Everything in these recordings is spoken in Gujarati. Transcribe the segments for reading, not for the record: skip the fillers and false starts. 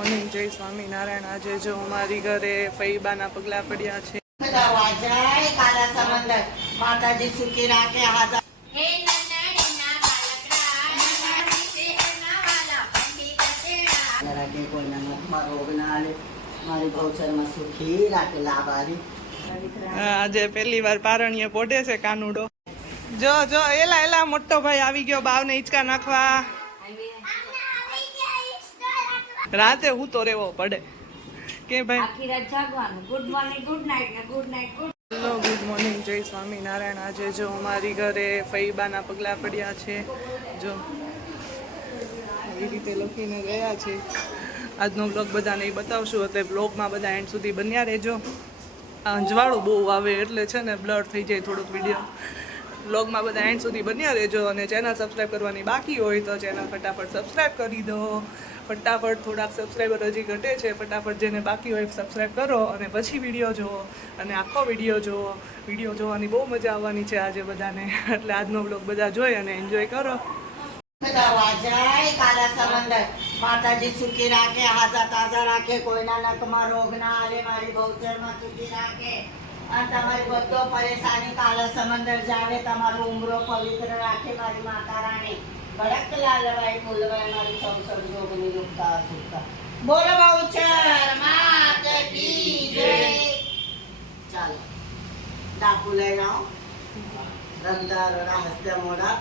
મોર્નિંગ, જય સ્વામિનારાયણ। આજે જો અમારી ઘરે ફઈબાના પગલા પડ્યા છે। માતાજી સુખી રાખે। મારી ભૌચરમાં સુખી રાખે લાભારી। આજે પહેલી વાર પારણીએ પોઢે છે કાનુડો। જો જો એલા એલા મોટો ભાઈ આવી ગયો બાવને હિંચકા નાખવા। રાતે હું તો રેવો પડે કે ભાઈ આખી રાત જાગવાનું। ગુડ મોર્નિંગ, ગુડ નાઇટ ને good night, good hello good morning, જય સ્વામિનારાયણ। આજે જો અમારી ઘરે ફઈબાના પગલા પડ્યા છે। જો એ રીતે લખીને ગયા છે। આજનો બ્લોગ બધાને એ બતાવશું, એટલે બ્લોગમાં બધા એન્ડ સુધી બન્યા રહેજો। અંજવાળું બહુ આવે એટલે છે ને બ્લર થઈ જાય થોડુંક વિડીયો। બ્લોગમાં બધા એન્ડ સુધી બન્યા રહેજો, અને ચેનલ સબસ્ક્રાઈબ કરવાની બાકી હોય તો ચેનલ ફટાફટ સબસ્ક્રાઈબ કરી દો। ફટાફટ થોડાક સબસ્ક્રાઈબર હજી ઘટે છે, ફટાફટ જેને બાકી હોય સબસ્ક્રાઈબ કરો અને પછી વિડીયો જુઓ, અને આખો વિડીયો જુઓ। વિડીયો જોવાની બહુ મજા આવવાની છે આજે બધાને, એટલે આજનો બ્લોગ બધા જોઈ અને એન્જોય કરો। માતાજી સુખી રાખે, હાજા તાજા રાખે, કોઈના નખમાં રોગ ના આવે, મારી ભૌચરમાં સુખી રાખે। અને તમારી બધો પરેશાની કાલા સમંદર જાવે, તમારો ઉમરો પવિત્ર રાખે મારી માતા રાણી। ભડક લાલભાઈ ફૂલભાઈ મારી સંસદ જોગની યુક્તા સુખતા બોલો ભૌચર માતા કી જય। ચાલો ડાકુ લઈને આવો, રંગદારોના હસ્તે મોડા।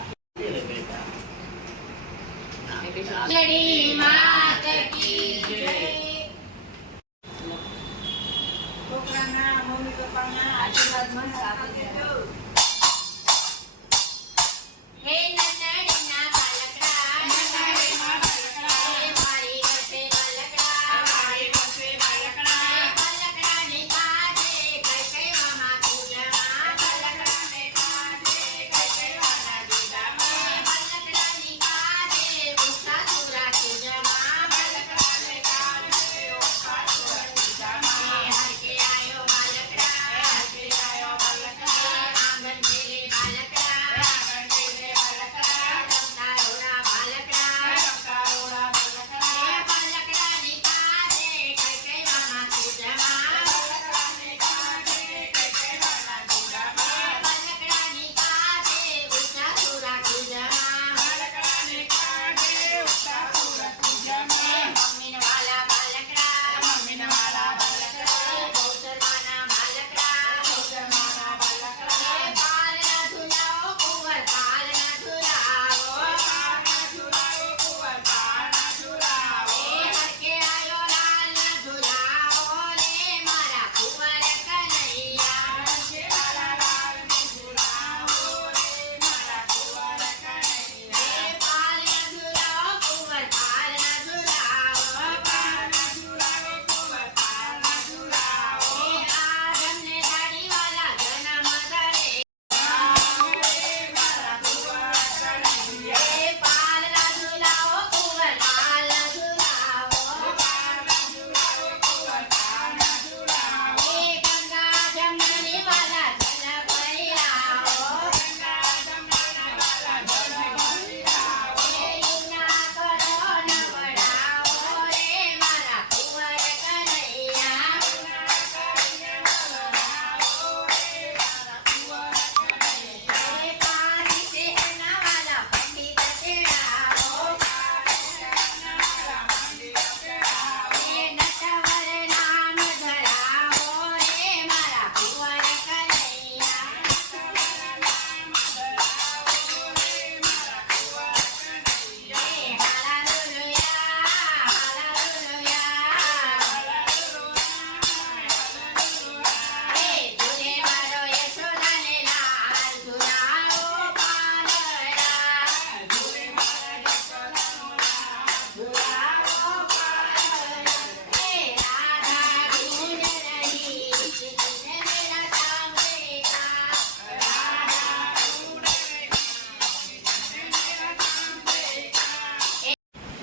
છોકરાના મમ્મી પપ્પાના આશીર્વાદ મસ્ત આપી દેજો।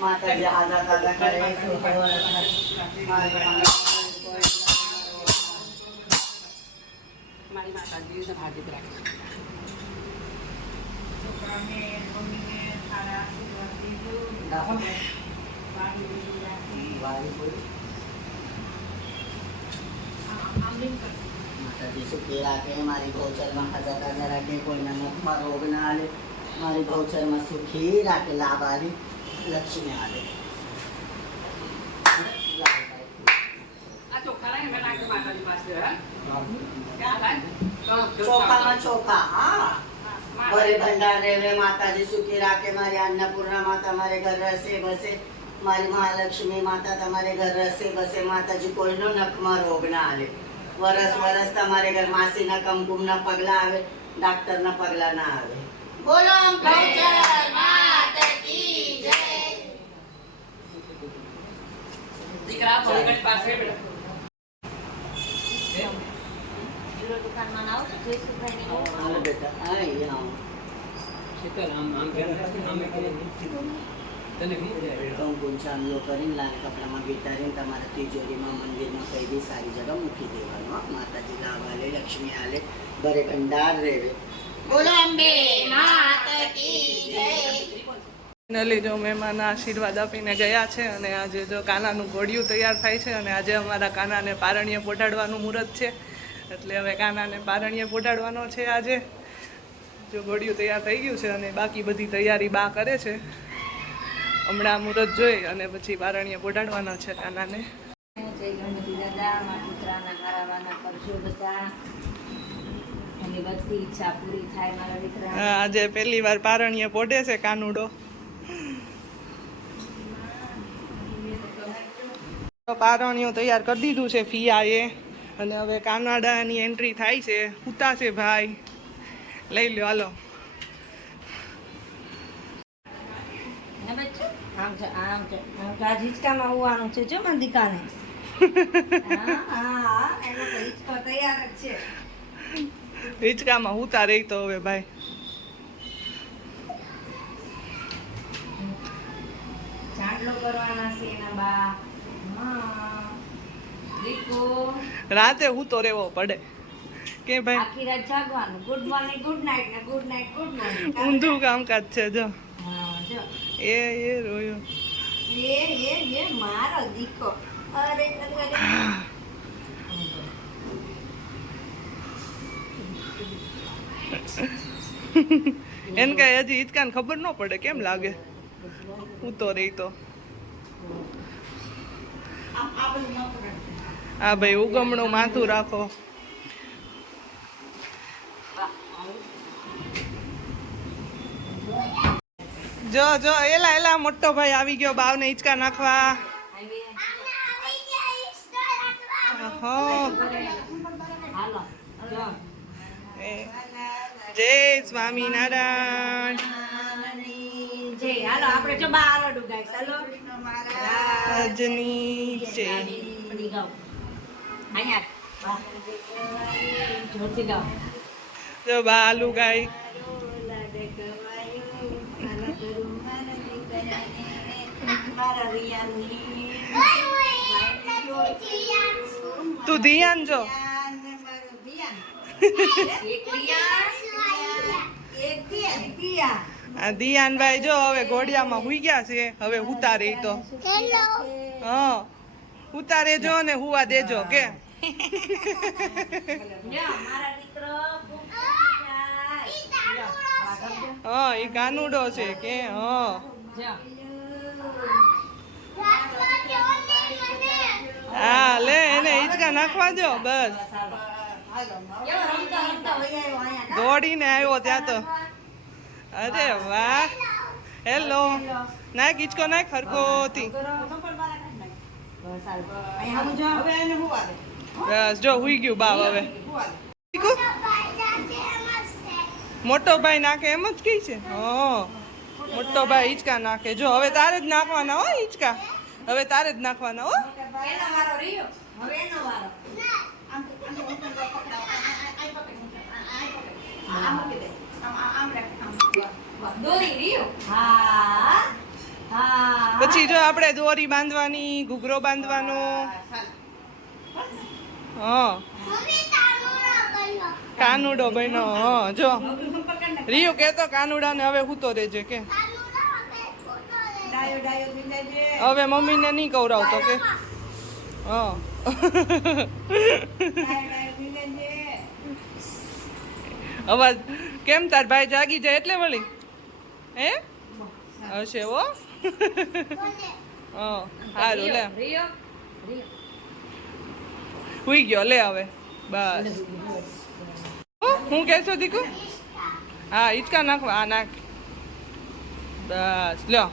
માતાજી આદા તાજા કરે મારી માતાજી છે હાજર રાખે। છોકરાને મમ્મીને સારા આશીર્વાદ દીધું, માતાજી સુખી રાખે, મારી ગૌચરમાં ખાધા તાજા રાખે, કોઈના મુખમાં રોગ ના આવે, મારી ગૌચરમાં સુખી રાખે, લાભ આવે, લક્ષ્મી આવે. ચોખામાં ચોખા, હા. ભરે ભંડાર રેવે, માતાજી સુખી રાખે, મારી અન્નપૂર્ણા માતા તમારે ઘર રહેશે બસે, મારી મહાલક્ષ્મી માતા તમારે ઘર રહેશે બસે. માતાજી કોઈનો નખમાં રોગ ના આવે, વરસ વરસ તમારે ઘર માસીના કંકુમના પગલા આવે, ડાક્ટરના પગલા ના આવે. બોલો ગૌચર માતા કી જય. દીકરા થોડી ઘણી પાસે બેટા હાલો બેટા, અહીંયા આવો. શીતલ આમ આમ તને કંકુમ ચાંદલો કરીને લાલ કપડામાં બેટાડીને તમારા તિજોરીમાં મંદિરમાં કઈ બી સારી જગ્યા મૂકી દેવાનું. હો. માતાજી લાભ આલે, લક્ષ્મી આલે, ઘરે ભંડાર રેવે. બોલો અંબે માતા કી જય. ફાઇનલી જો મહેમાનના આશીર્વાદ આપીને ગયા છે અને આજે જો કાનાનું ઘોડિયું તૈયાર થાય છે અને આજે અમારા કાનાને પારણીએ પોઢાડવાનું મુહૂર્ત છે એટલે હવે કાનાને પારણીએ પોઢાડવાનો છે આજે. જો ઘોડિયું તૈયાર થઈ ગયું છે અને બાકી બધી તૈયારી બા કરે છે. હમણાં મુહૂર્ત જોઈ અને પછી પારણીએ પોઢાડવાના છે કાનાને. જય ગણપતિ દાદા, મા દીકરાના હારાવાના કરજો બધા, એની બધી ઈચ્છા પૂરી થાય મારા દીકરા. આજે પહેલી વાર પારણીએ પોઢે છે કાનુડો. પારણીઓ તૈયાર કરી દીધું છે ફિયાએ અને હવે કાનાડાની એન્ટ્રી થાય છે. ઉતા છે ભાઈ, લઈ લ્યો હાલો. આમ છે આમ છે આ હિંચકામાં હોવાનું છે જો મારા દીકરાને. હા એનો તો હિંચકો તૈયાર જ છે. હિંચકામાં ઉતા રહી તો હવે ભાઈ. ચાંદલો કરવાના છે એના બા. હા દીકો રાતે ઉતો રહેવો પડે કે ભાઈ, આખી રાત જાગવાનું. ગુડ મોર્નિંગ, ગુડ નાઇટ ને ગુડ નાઇટ, ગુડ મોર્નિંગ. ઊંધું કામકાજ છે જો. હા જો એ રોયો. એ મારો દીકો. અરે એને કઈ હજી હિચકાને ખબર ન પડે કેમ લાગે ઉતો રહી તો. હા ભાઈ, ઉગમણું માથું રાખો. જો જો એલા એલા મોટો ભાઈ આવી ગયો બાવને હિંચકા નાખવા. હાલો જો જય સ્વામિનારાયણ. જય હાલો આપણે જો બા હાલો ડુગાઈ ચાલો રાજની જય. પડી ગાવ અહીંયા જોરથી ગાવ. જો બા આલુ ગાય. તું ધ્યાન જો. આ દિયાનભાઈ જો હવે ઘોડિયામાં હુઈ ગયા છે. હવે ઉતારે તો હા ઉતારે જો ને હુવા દેજો કે. હા એ કાનુડો છે કે. હા હા લે એને હિંચકા નાખવા દો બસ. દોડીને આવ્યો ત્યાં તો. અરે વાહ. હેલો નાખ હિંચકો નાખ હરકોથી. બસ જો હુઈ ગયું બાપ હવે. મોટો ભાઈ નાખે એમ જ કઈ છે. હા મોટો ભાઈ હિંચકા નાખે. જો હવે તારે જ નાખવાના હો હિંચકા. હવે તારે જ નાખવાના હો. પછી જો આપણે દોરી બાંધવાની, ઘૂઘરો બાંધવાનો. હા કાનુડો બહેનો. હા જો રિયો કેતો કાનુડા ને હવે હું તો રેજે કે. ડાયો ડાયો થઈ જાય છે. હવે મમ્મીને નહીં કવરાવતો કે હા ડાયો ડાયો થઈ જાય છે. અવાજ કેમ તાર ભાઈ જાગી જાય એટલે વળી હે હશે હો હા સારું લે રિયો રિયો હુઈ ગયો લે હવે બસ હું કહેશો દીકુ હા હિંચકા નાખવા આ નાખ બસ લ્યો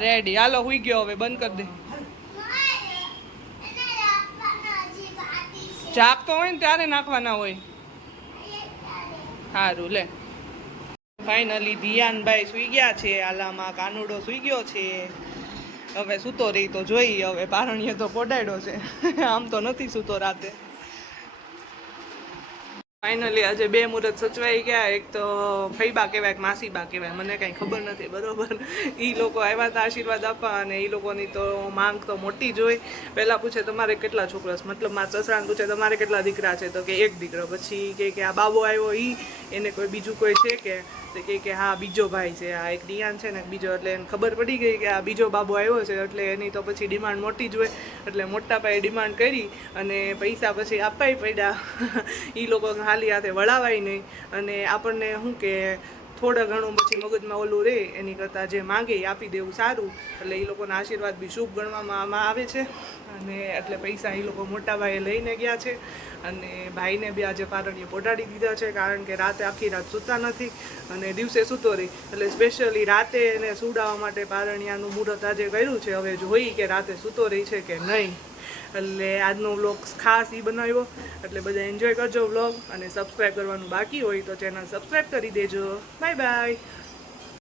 રેડી હાલો હુઈ ગયો હવે બંધ કરી દે જાગતો હોય ને ત્યારે નાખવાના હોય સારું લે ફાઇનલી ધીયાનભાઈ સુઈ ગયા છે આલામાં કાનુડો સુઈ ગયો છે હવે સૂતો રહી તો જોઈ હવે પારણીએ તો પોડાડ્યો છે આમ તો નથી સૂતો રાતે ફાઇનલી આજે બે મુહૂર્ત સચવાઈ ગયા એક તો ફઈબા કહેવાય કે માસીબા કહેવાય મને કાંઈ ખબર નથી બરોબર એ લોકો આવ્યા હતા આશીર્વાદ આપવા અને એ લોકોની તો માંગ તો મોટી જ હોય પહેલાં પૂછે તમારે કેટલા છોકરા છે મતલબ મારા સસરાને પૂછે તમારે કેટલા દીકરા છે તો કે એક દીકરો પછી કે આ બાબો આવ્યો એને કોઈ બીજું કોઈ છે કે તો કે હા બીજો ભાઈ છે આ એક દિયાન છે ને બીજો એટલે એને ખબર પડી ગઈ કે આ બીજો બાબો આવ્યો છે એટલે એની તો પછી ડિમાન્ડ મોટી જ હોય એટલે મોટા પાયે ડિમાન્ડ કરી અને પૈસા પછી આપાય પડ્યા એ લોકો ખાલી હાથે વળાવાય નહીં અને આપણને શું કે થોડા ઘણું પછી મગજમાં ઓલું રહે એની કરતાં જે માંગે એ આપી દેવું સારું એટલે એ લોકોના આશીર્વાદ બી શુભ ગણવામાં આવે છે અને એટલે પૈસા એ લોકો મોટા ભાઈએ લઈને ગયા છે અને ભાઈને બી આજે પારણીએ પોઢાડી દીધા છે કારણ કે રાતે આખી રાત સૂતા નથી અને દિવસે સૂતો રહી એટલે સ્પેશિયલી રાતે એને સુડાવવા માટે પારણિયાનું મુહૂર્ત આજે કર્યું છે હવે જોઈ કે રાતે સૂતો રહી છે કે નહીં એટલે આજનો વ્લોગ ખાસ એ બનાવ્યો એટલે બધા એન્જોય કરજો વ્લોગ અને સબસ્ક્રાઈબ કરવાનું બાકી હોય તો ચેનલ સબસ્ક્રાઈબ કરી દેજો બાય બાય